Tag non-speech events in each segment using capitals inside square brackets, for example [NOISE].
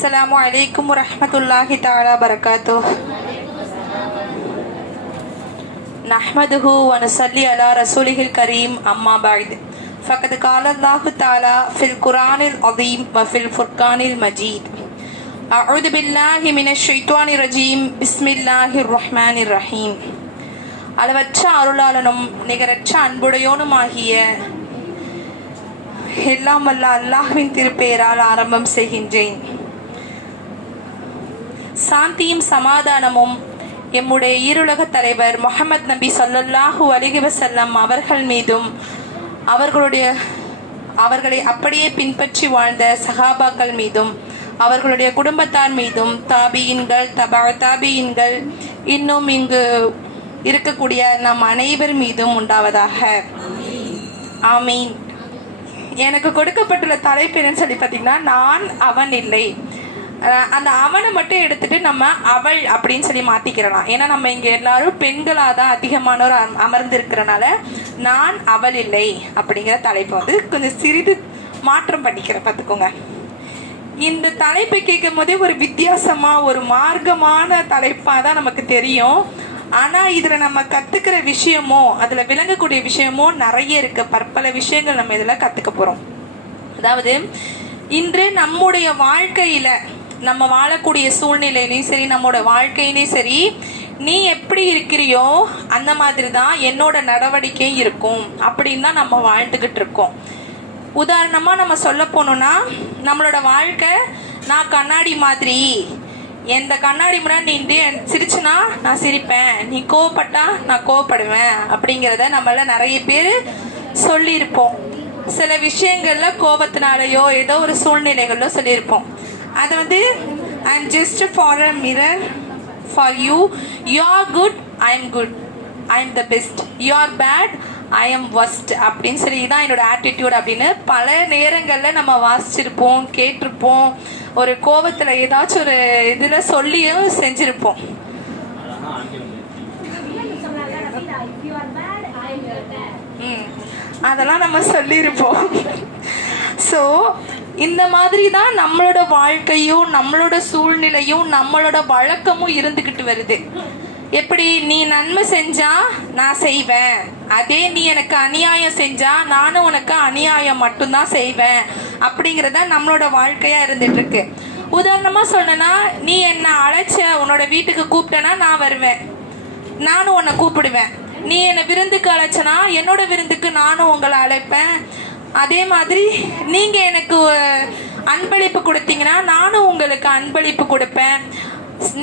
السلام عليكم ورحمة الله تعالى وبركاته نحمده ونصلي على رسوله الكريم أما بعد فقد قال الله تعالى في القرآن العظيم وفي الفرقان المجيد أعوذ بالله من الشيطان الرجيم بسم الله الرحمن الرحيم அளவற்ற அருளாளனும் நிகரற்ற அன்புடையோனுமாகிய எல்லாம் வல்ல அல்லாஹ்வின் திருப்பெயரால் ஆரம்பம் செய்கின்றேன் சாந்தியும் சமாதானமும் எம்முடைய ஈருலக தலைவர் முகமது நபி சொல்லல்லாஹு அலிஹி வசல்லம் அவர்கள் மீதும் அவர்களுடைய அவர்களை அப்படியே பின்பற்றி வாழ்ந்த சகாபாக்கள் மீதும் அவர்களுடைய குடும்பத்தார் மீதும் தாபியின்கள் தபா தாபியின்கள் இன்னும் இங்கு இருக்கக்கூடிய நம் அனைவர் மீதும் உண்டாவதாக. ஆமீன். எனக்கு கொடுக்கப்பட்டுள்ள தலைப்பு என்னன்னு சொல்லி பார்த்தீங்கன்னா நான் அவன் இல்லை. அந்த அவனை மட்டும் எடுத்துட்டு நம்ம அவள் அப்படின்னு சொல்லி மாத்திக்கிறலாம். ஏன்னா நம்ம இங்க எல்லாரும் பெண்களாக தான் அதிகமானோர் அம- அமர்ந்திருக்கிறனால நான் அவள் இல்லை அப்படிங்கிற தலைப்பு வந்து கொஞ்சம் சிறிது மாற்றம் பண்ணிக்கிறேன் பார்த்துக்கோங்க. இந்த தலைப்பை கேட்கும் போதே ஒரு வித்தியாசமா ஒரு மார்க்கமான தலைப்பா தான் நமக்கு தெரியும். ஆனா இதுல நம்ம கத்துக்கிற விஷயமோ அதுல விளங்கக்கூடிய விஷயமோ நிறைய இருக்கு. பற்பல விஷயங்கள் நம்ம இதுல கத்துக்க போறோம். அதாவது இன்று நம்முடைய வாழ்க்கையில நம்ம வாழக்கூடிய சூழ்நிலையிலையும் சரி நம்மளோட வாழ்க்கையிலையும் சரி நீ எப்படி இருக்கிறியோ அந்த மாதிரி தான் என்னோட நடவடிக்கை இருக்கும். அப்படின்னு தான் நம்ம வாழ்ந்துக்கிட்டு இருக்கோம். உதாரணமாக நம்ம சொல்ல போனோம்னா நம்மளோட வாழ்க்கை நான் கண்ணாடி மாதிரி. எந்த கண்ணாடி முன்னாடி நீண்டு சிரிச்சுனா நான் சிரிப்பேன். நீ கோவப்பட்டா நான் கோவப்படுவேன். அப்படிங்கிறத நம்மள நிறைய பேர் சொல்லியிருப்போம். சில விஷயங்கள்ல கோபத்தினாலேயோ ஏதோ ஒரு சூழ்நிலைகளோ சொல்லியிருப்போம். அது வந்து I'm just for a mirror for you you are good I am good I am the best you are bad I am worst அப்படின்னு சொல்லி தான் என்னோட ஆட்டிடியூட் அப்படின்னு பல நேரங்களில் நம்ம வாசிச்சிருப்போம் கேட்டிருப்போம். ஒரு கோபத்தில் ஏதாச்சும் ஒரு இதில் சொல்லியும் செஞ்சிருப்போம். [LAUGHS] அதெல்லாம் நம்ம சொல்லியிருப்போம். ஸோ இந்த மாதிரி தான் நம்மளோட வாழ்க்கையும் நம்மளோட சூழ்நிலையும் நம்மளோட வழக்கமும் இருந்துக்கிட்டு வருது. எப்படி? நீ நன்மை செஞ்சா நான் செய்வேன். அதே நீ எனக்கு அநியாயம் செஞ்சா நானும் உனக்கு அநியாயம் மட்டும்தான் செய்வேன். அப்படிங்கிறத நம்மளோட வாழ்க்கையா இருந்துட்டு இருக்கு உதாரணமா சொன்னேன்னா நீ என்ன அழைச்ச உன்னோட வீட்டுக்கு கூப்பிட்டனா நான் வருவேன். நானும் உன்னை கூப்பிடுவேன். நீ என்னை விருந்துக்கு அழைச்சனா என்னோட விருந்துக்கு நானும் உங்களை அழைப்பேன். அதே மாதிரி நீங்கள் எனக்கு அன்பளிப்பு கொடுத்தீங்கன்னா நானும் உங்களுக்கு அன்பளிப்பு கொடுப்பேன்.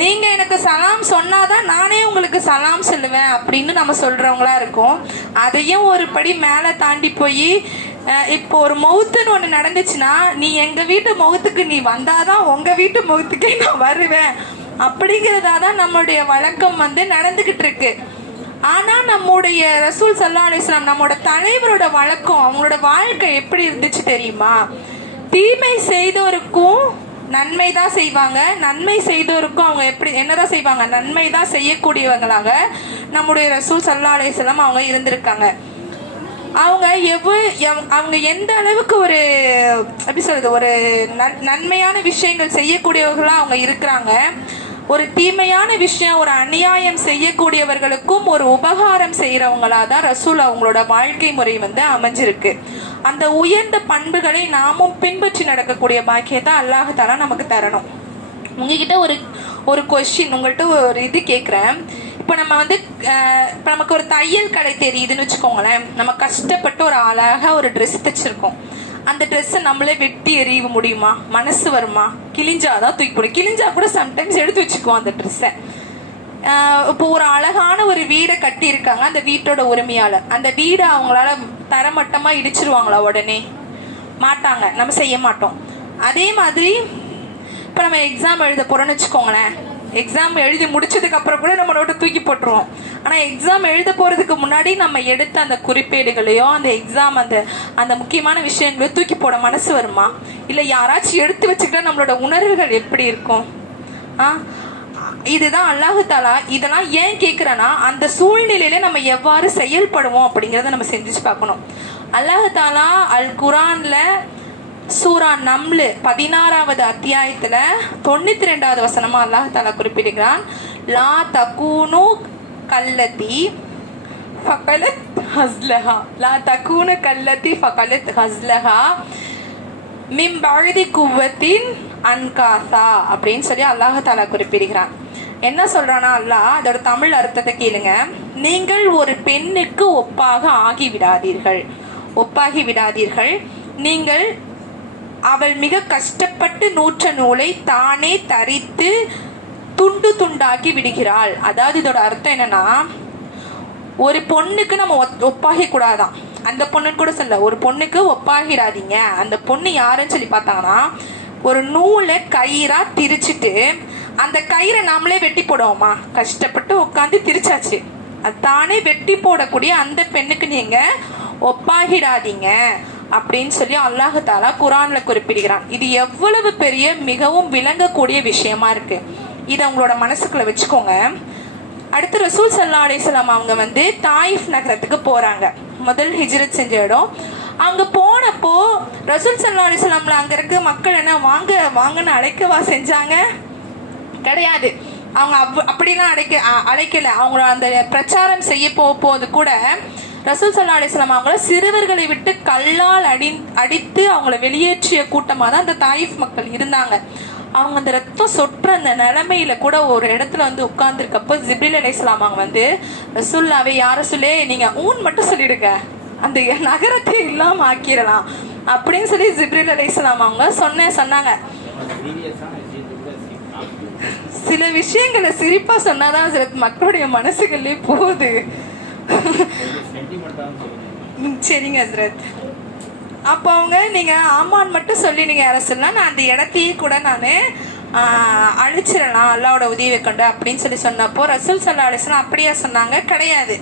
நீங்கள் எனக்கு சலாம் சொன்னாதான் நானே உங்களுக்கு சலாம் சொல்லுவேன் அப்படின்னு நம்ம சொல்கிறவங்களா இருக்கும். அதையும் ஒரு படி மேலே தாண்டி போய் இப்போ ஒரு மௌத்துன்னு ஒன்று நடந்துச்சுன்னா நீ எங்கள் வீட்டு முகத்துக்கு நீ வந்தாதான் உங்கள் வீட்டு முகத்துக்கே நான் வருவேன். அப்படிங்கிறதா தான் நம்மளுடைய வழக்கம் வந்து நடந்துக்கிட்டு இருக்கு. ஆனால் நம்முடைய ரசூல் சல்லா அலிஸ்லாம் நம்மளோட தலைவரோட வழக்கம் அவங்களோட வாழ்க்கை எப்படி இருந்துச்சு தெரியுமா? தீமை செய்தோருக்கும் நன்மை தான் செய்வாங்க. நன்மை செய்தோருக்கும் அவங்க எப்படி என்னதான் செய்வாங்க? நன்மை தான் செய்யக்கூடியவங்களாக நம்முடைய ரசூல் சல்லா அலிஸ்லாம் அவங்க இருந்திருக்காங்க. அவங்க எவ்வளோ அவங்க எந்த அளவுக்கு ஒரு எப்படி சொல்றது ஒரு நன்- நன்மையான விஷயங்கள் செய்யக்கூடியவர்களாக அவங்க இருக்கிறாங்க. ஒரு தீமையான விஷயம் ஒரு அநியாயம் செய்யக்கூடியவர்களுக்கும் ஒரு உபகாரம் செய்யறவங்களா தான் ரசூல் அவங்களோட வாழ்க்கை முறை வந்து அமைஞ்சிருக்கு. அந்த உயர்ந்த பண்புகளை நாமும் பின்பற்றி நடக்கக்கூடிய பாக்கியத்தை அல்லாஹாலா நமக்கு தரணும். உங்ககிட்ட ஒரு ஒரு கொஸ்டின் உங்கள்கிட்ட ஒரு இது கேட்குறேன் இப்போ நம்ம வந்து இப்போ நமக்கு ஒரு தையல் கடை தெரியுதுன்னு வச்சுக்கோங்களேன். நம்ம கஷ்டப்பட்டு ஒரு அழகாக ஒரு ட்ரெஸ் தைச்சிருக்கோம். அந்த ட்ரெஸ்ஸை நம்மளே வெட்டி எறிய முடியுமா? மனசு வருமா? கிழிஞ்சாதான் தூக்கி போடும் கிழிஞ்சா கூட சம்டைம்ஸ் எடுத்து வச்சுக்குவோம் அந்த ட்ரெஸ்ஸை இப்போ ஒரு அழகான ஒரு வீடை கட்டி இருக்காங்க அந்த வீட்டோட உரிமையாளர். அந்த வீடை அவங்களால தரமட்டமா இடிச்சிருவாங்களா உடனே? மாட்டாங்க. நம்ம செய்ய மாட்டோம். அதே மாதிரி இப்போ நம்ம எக்ஸாம் எழுத போறோம்னு வச்சுக்கோங்களேன். எக்ஸாம் எழுதி முடிச்சதுக்கு அப்புறம் கூட நம்ம நோட்டு தூக்கி போட்டுருவோம். ஆனால் எக்ஸாம் எழுத போகிறதுக்கு முன்னாடி நம்ம எடுத்த அந்த குறிப்பேடுகளையோ அந்த எக்ஸாம் அந்த அந்த முக்கியமான விஷயங்களையோ தூக்கி போட மனசு வருமா? இல்லை யாராச்சும் எடுத்து வச்சுக்கிட்டா நம்மளோட உணர்வுகள் எப்படி இருக்கும்? ஆ? இதுதான் அல்லாஹு தாலா இதெல்லாம் ஏன் கேட்குறேன்னா அந்த சூழ்நிலையில நம்ம எவ்வாறு செயல்படுவோம் அப்படிங்கிறத நம்ம சிந்திச்சு பார்க்கணும். அல்லாஹு தாலா அல் குரான்ல சூரா நம்லு பதினாறாவது அத்தியாயத்துல தொண்ணூத்தி ரெண்டாவது வசனமா அல்லாஹ் தாலா குறிப்பிடுகிறான். லா தகூனு கல்லதி ஃபகலத் ஹஸ்லஹா. லா தகூனு கல்லதி ஃபகலத் ஹஸ்லஹா. மிம் பழுதி குவத்தின் அன்காசா அப்படின்னு சொல்லி அல்லாஹ் தாலா குறிப்பிடுகிறான். என்ன சொல்றானா அல்லாஹ்? அதோட தமிழ் அர்த்தத்தை கேளுங்க. நீங்கள் ஒரு பெண்ணுக்கு ஒப்பாக ஆகி விடாதீர்கள் ஒப்பாகி விடாதீர்கள். நீங்கள் அவள் மிக கஷ்டப்பட்டு நூற்ற நூலை தானே தரித்து துண்டு துண்டாக்கி விடுகிறாள். அதாவது இதோட அர்த்தம் என்னன்னா ஒரு பொண்ணுக்கு நம்ம ஒத்- ஒப்பாகி கூடாதான் அந்த பொண்ணுன்னு கூட சொல்ல ஒரு பொண்ணுக்கு ஒப்பாகிடாதீங்க. அந்த பொண்ணு யாருன்னு சொல்லி பார்த்தாங்கன்னா ஒரு நூலை கயிறா திரிச்சிட்டு அந்த கயிறை நாமளே வெட்டி போடுவோமா? கஷ்டப்பட்டு உட்காந்து திரிச்சாச்சு. அது தானே வெட்டி போடக்கூடிய அந்த பெண்ணுக்கு நீங்க ஒப்பாகிடாதீங்க. அப்படின்னு சொல்லி அல்லாஹு தாலா குரான்ல குறிப்பிடுகிறான். இது எவ்வளவு பெரிய மிகவும் விளங்கக்கூடிய விஷயமா இருக்கு. இதை அவங்களோட மனசுக்குள்ள வச்சுக்கோங்க. அடுத்து ரசூல் சல்லா அலிஸ்லாம் அவங்க வந்து தாயிஃப் நகரத்துக்கு போறாங்க. முதல் ஹிஜ்ரத் செஞ்ச இடம். அங்க போனப்போ ரசூல் சல்லா அலிஸ்லாம்ல அங்க இருக்க மக்கள் என்ன வாங்க வாங்கன்னு அழைக்கவா செஞ்சாங்க? கிடையாது. அவங்க அவ் அப்படிலாம் அழைக்க அழைக்கல. அவங்கள அந்த பிரச்சாரம் செய்ய போ போது கூட ரசூல் சல்லா அலிஸ்லாம் அவங்கள சிறுவர்களை விட்டு கல்லால் அடி அடித்து அவங்கள வெளியேற்றிய கூட்டமாக தான் அந்த தாயிஃப் மக்கள் இருந்தாங்க. அவங்க அந்த ரத்தம் சொற்ற அந்த நிலைமையில கூட ஒரு இடத்துல வந்து உட்கார்ந்துருக்கப்போ ஜிப்ரில் அலிஸ்லாம் அவங்க வந்து ரசூல்லாவே யார சொல்லே நீங்க ஊன் மட்டும் சொல்லிடுங்க. அந்த நகரத்தை இல்லாம ஆக்கிடலாம். அப்படின்னு சொல்லி ஜிப்ரில் அலிஸ்லாம் அவங்க சொன்ன சொன்னாங்க. சில விஷயங்களை சிரிப்பா சொன்னாதான் சில மக்களுடைய மனசுகளே போகுது. சரிங்க ஹசரத். அப்போ அவங்க நீங்க ஆமான்னு மட்டும் சொல்லி நீங்க யார சொல்லலாம் நான் அந்த இடத்தையே கூட நான் அழிச்சிடலாம். அல்லாவோட உதவியை கொண்டு அப்படின்னு சொல்லி சொன்னப்போ ரசூல் சல்லா அலிஸ்லாம் அப்படியா சொன்னாங்க. கிடையாது.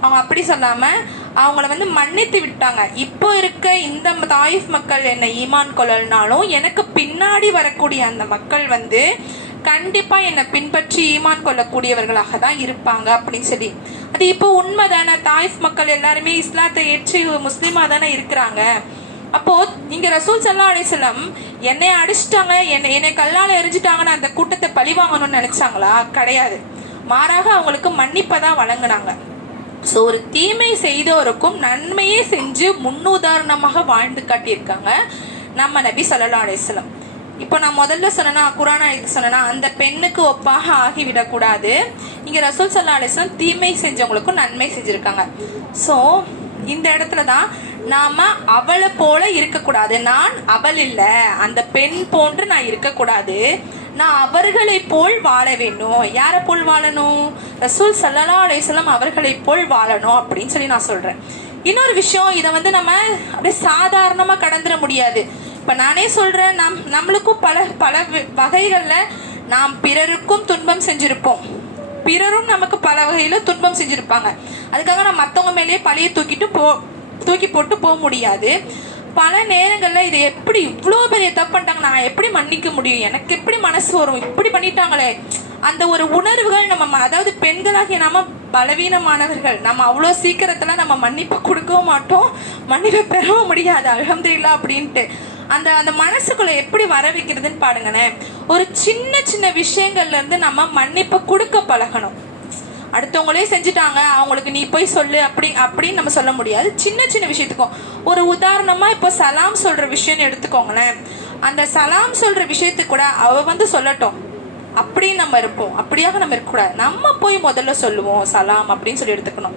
அவங்க அப்படி சொல்லாம அவங்கள வந்து மன்னித்து விட்டாங்க. இப்போ இருக்க இந்த தாயிஃப் மக்கள் என்ன ஈமான் கொள்ளல்னாலும் எனக்கு பின்னாடி வரக்கூடிய அந்த மக்கள் வந்து கண்டிப்பா என்னை பின்பற்றி ஈமான் கொள்ளக்கூடியவர்களாக தான் இருப்பாங்க அப்படின்னு சொல்லி. அது இப்போ உண்மைதானே? தாய்ஃப் மக்கள் எல்லாருமே இஸ்லாத்தை ஏற்றி முஸ்லீமா தானே இருக்கிறாங்க. அப்போ நீங்க ரசூல் சல்லா அலிஸ்லம் என்னை அடிச்சிட்டாங்க என்னை என்னை கல்லால எரிஞ்சிட்டாங்கன்னு அந்த கூட்டத்தை பழி வாங்கணும்னு நினைச்சாங்களா? கிடையாது. மாறாக அவங்களுக்கு மன்னிப்பை தான் வழங்கினாங்க. ஸோ ஒரு தீமை செய்தோருக்கும் நன்மையே செஞ்சு முன்னுதாரணமாக வாழ்ந்து காட்டியிருக்காங்க நம்ம நபி ஸல்லல்லாஹு அலைஹி இப்போ நான் முதல்ல சொன்னேன்னா குரானா இது சொன்னேன்னா அந்த பெண்ணுக்கு ஒப்பாக ஆகிவிடக்கூடாது. இங்க ரசூல் சல்லா அலிஸ்லாம் தீமை செஞ்சவங்களுக்கும் நன்மை செஞ்சிருக்காங்க. ஸோ இந்த இடத்துல தான் நாம அவளை போல இருக்கக்கூடாது. நான் அவள் இல்லை அந்த பெண் போன்று நான் இருக்கக்கூடாது. நான் அவர்களை போல் வாழ வேணும் யாரை போல் வாழணும்? ரசூல் சல்லா அலைஹிஸ்ஸலாம் அவர்களை போல் வாழணும் அப்படின்னு சொல்லி நான் சொல்றேன். இன்னொரு விஷயம் இதை வந்து நம்ம அப்படியே சாதாரணமாக கடந்துட முடியாது. இப்போ நானே சொல்கிறேன் நம் நம்மளுக்கும் பல பல வகைகளில் நாம் பிறருக்கும் துன்பம் செஞ்சுருப்போம். பிறரும் நமக்கு பல வகையில் துன்பம் செஞ்சுருப்பாங்க. அதுக்காக நான் மற்றவங்க மேலேயே பழிய தூக்கிட்டு போ தூக்கி போட்டு போக முடியாது. பல நேரங்களில் இது எப்படி இவ்வளோ பெரிய தப்பு பண்ணிட்டாங்க நான் எப்படி மன்னிக்க முடியும்? எனக்கு எப்படி மனசு வரும்? இப்படி பண்ணிட்டாங்களே. அந்த ஒரு உணர்வுகள் நம்ம அதாவது பெண்களாகிய நாம பலவீனமானவர்கள். நம்ம அவ்வளோ சீக்கிரத்தில் நம்ம மன்னிப்பு கொடுக்கவும் மாட்டோம். மன்னிப்பு பெறவும் முடியாது. அல்ஹம்துலில்லாஹ் அப்படின்ட்டு. அந்த அந்த மனசுக்குள்ள எப்படி வர வைக்கிறதுன்னு பாருங்களேன். ஒரு சின்ன சின்ன விஷயங்கள்ல இருந்து நம்ம மன்னிப்பு கொடுக்க பழகணும். அடுத்தவங்களே செஞ்சுட்டாங்க அவங்களுக்கு நீ போய் சொல்லு அப்படி அப்படின்னு நம்ம சொல்ல முடியாது. சின்ன சின்ன விஷயத்துக்கும். ஒரு உதாரணமா இப்போ சலாம் சொல்ற விஷயம்னு எடுத்துக்கோங்களேன். அந்த சலாம் சொல்ற விஷயத்துக்கு கூட அவ வந்து சொல்லட்டும். அப்படின்னு நம்ம இருப்போம். அப்படியாக நம்ம இருக்கக்கூடாது. நம்ம போய் முதல்ல சொல்லுவோம் சலாம் அப்படின்னு சொல்லி எடுத்துக்கணும்.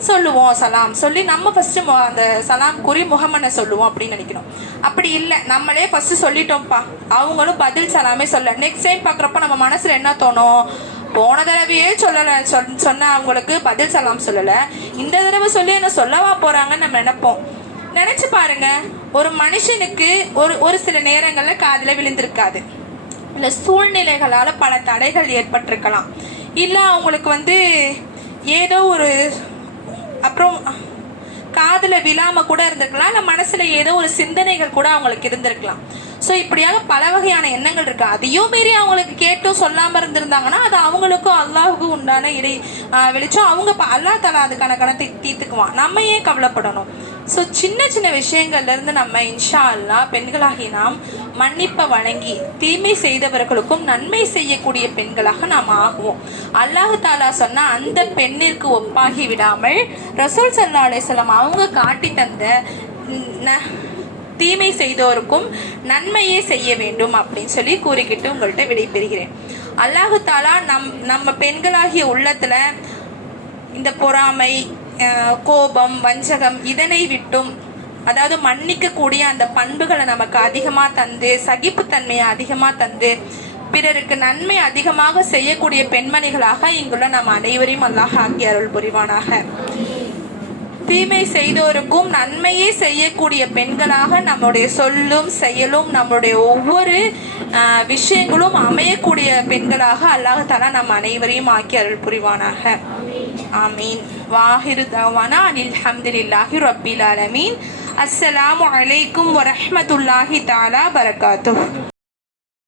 சொல்லுவோம் சலாம். சொல்லி நம்ம ஃபஸ்ட்டு அந்த சலாம் குறி முகமனை சொல்லுவோம் அப்படின்னு நினைக்கணும் அப்படி இல்லை. நம்மளே ஃபஸ்ட்டு சொல்லிட்டோம்ப்பா. அவங்களும் பதில் சலாமே சொல்ல. நெக்ஸ்ட் டைம் பார்க்குறப்ப நம்ம மனசில் என்ன தோணும்? போன தடவையே சொல்லலை. சொன் சொன்ன அவங்களுக்கு பதில் சலாம் சொல்லலை. இந்த தடவை சொல்லி என்ன சொல்லவா போகிறாங்கன்னு நம்ம நினைப்போம். நினச்சி பாருங்க. ஒரு மனுஷனுக்கு ஒரு ஒரு சில நேரங்களில் காதில் விழுந்திருக்காது. இல்லை சூழ்நிலைகளால் பல தடைகள் ஏற்பட்டிருக்கலாம். இல்லை அவங்களுக்கு வந்து ஏதோ ஒரு காதுல விழாம கூட இருந்திருக்கலாம். இல்ல மனசுல ஏதோ ஒரு சிந்தனைகள் கூட அவங்களுக்கு இருந்திருக்கலாம். சோ இப்படியாக பல வகையான எண்ணங்கள் இருக்கு. அதையும் மீறி அவங்களுக்கு கேட்டும் சொல்லாம இருந்திருந்தாங்கன்னா அது அவங்களுக்கும் அல்லாஹுக்கும் உண்டான இடை வெளிச்சம். அவங்க அல்லா அல்லாஹ் தலா அதுக்கான கணத்தை தீர்த்துக்குவான். நம்ம ஏன் கவலைப்படணும்? ஸோ சின்ன சின்ன விஷயங்கள்லேருந்து நம்ம இன்ஷா அல்லா பெண்களாகி நாம் மன்னிப்பை வழங்கி தீமை செய்தவர்களுக்கும் நன்மை செய்யக்கூடிய பெண்களாக நாம் ஆகுவோம். அல்லாஹு தாலா சொன்ன அந்த பெண்ணிற்கு ஒப்பாகி விடாமல் ரசூல் சல்லா அலிஸ்லாம் அவங்க காட்டி தந்த ந- தீமை செய்தோருக்கும் நன்மையே செய்ய வேண்டும் அப்படின்னு சொல்லி கூறிக்கிட்டு உங்கள்கிட்ட விடைபெறுகிறேன். அல்லாஹு தாலா நம் நம்ம பெண்களாகிய உள்ளத்தில் இந்த பொறாமை கோபம் வஞ்சகம் இதனை விட்டும் அதாவது மன்னிக்கக்கூடிய அந்த பண்புகளை நமக்கு அதிகமா தந்து சகிப்புத்தன்மையை அதிகமா தந்து பிறருக்கு நன்மை அதிகமாக செய்யக்கூடிய பெண்மணிகளாக இங்குள்ள நாம் அனைவரையும் அல்லாஹ் ஆக்கி அருள் புரிவானாக. தீமை செய்தோருக்கும் நன்மையே செய்யக்கூடிய பெண்களாக நம்முடைய சொல்லும் செயலும் நம்முடைய ஒவ்வொரு விஷயங்களும் அமையக்கூடிய பெண்களாக அல்லாஹ் தலா நம் அனைவரையும் ஆக்கி அருள் புரிவானாக. ஆமீன். வாஹிரு தவானா அனில் ஹம்துலில்லாஹி ரப்பில் ஆலமீன். அஸ்ஸலாமு அலைக்கும் வரஹ்மத்துல்லாஹி தாலா பரகாத்து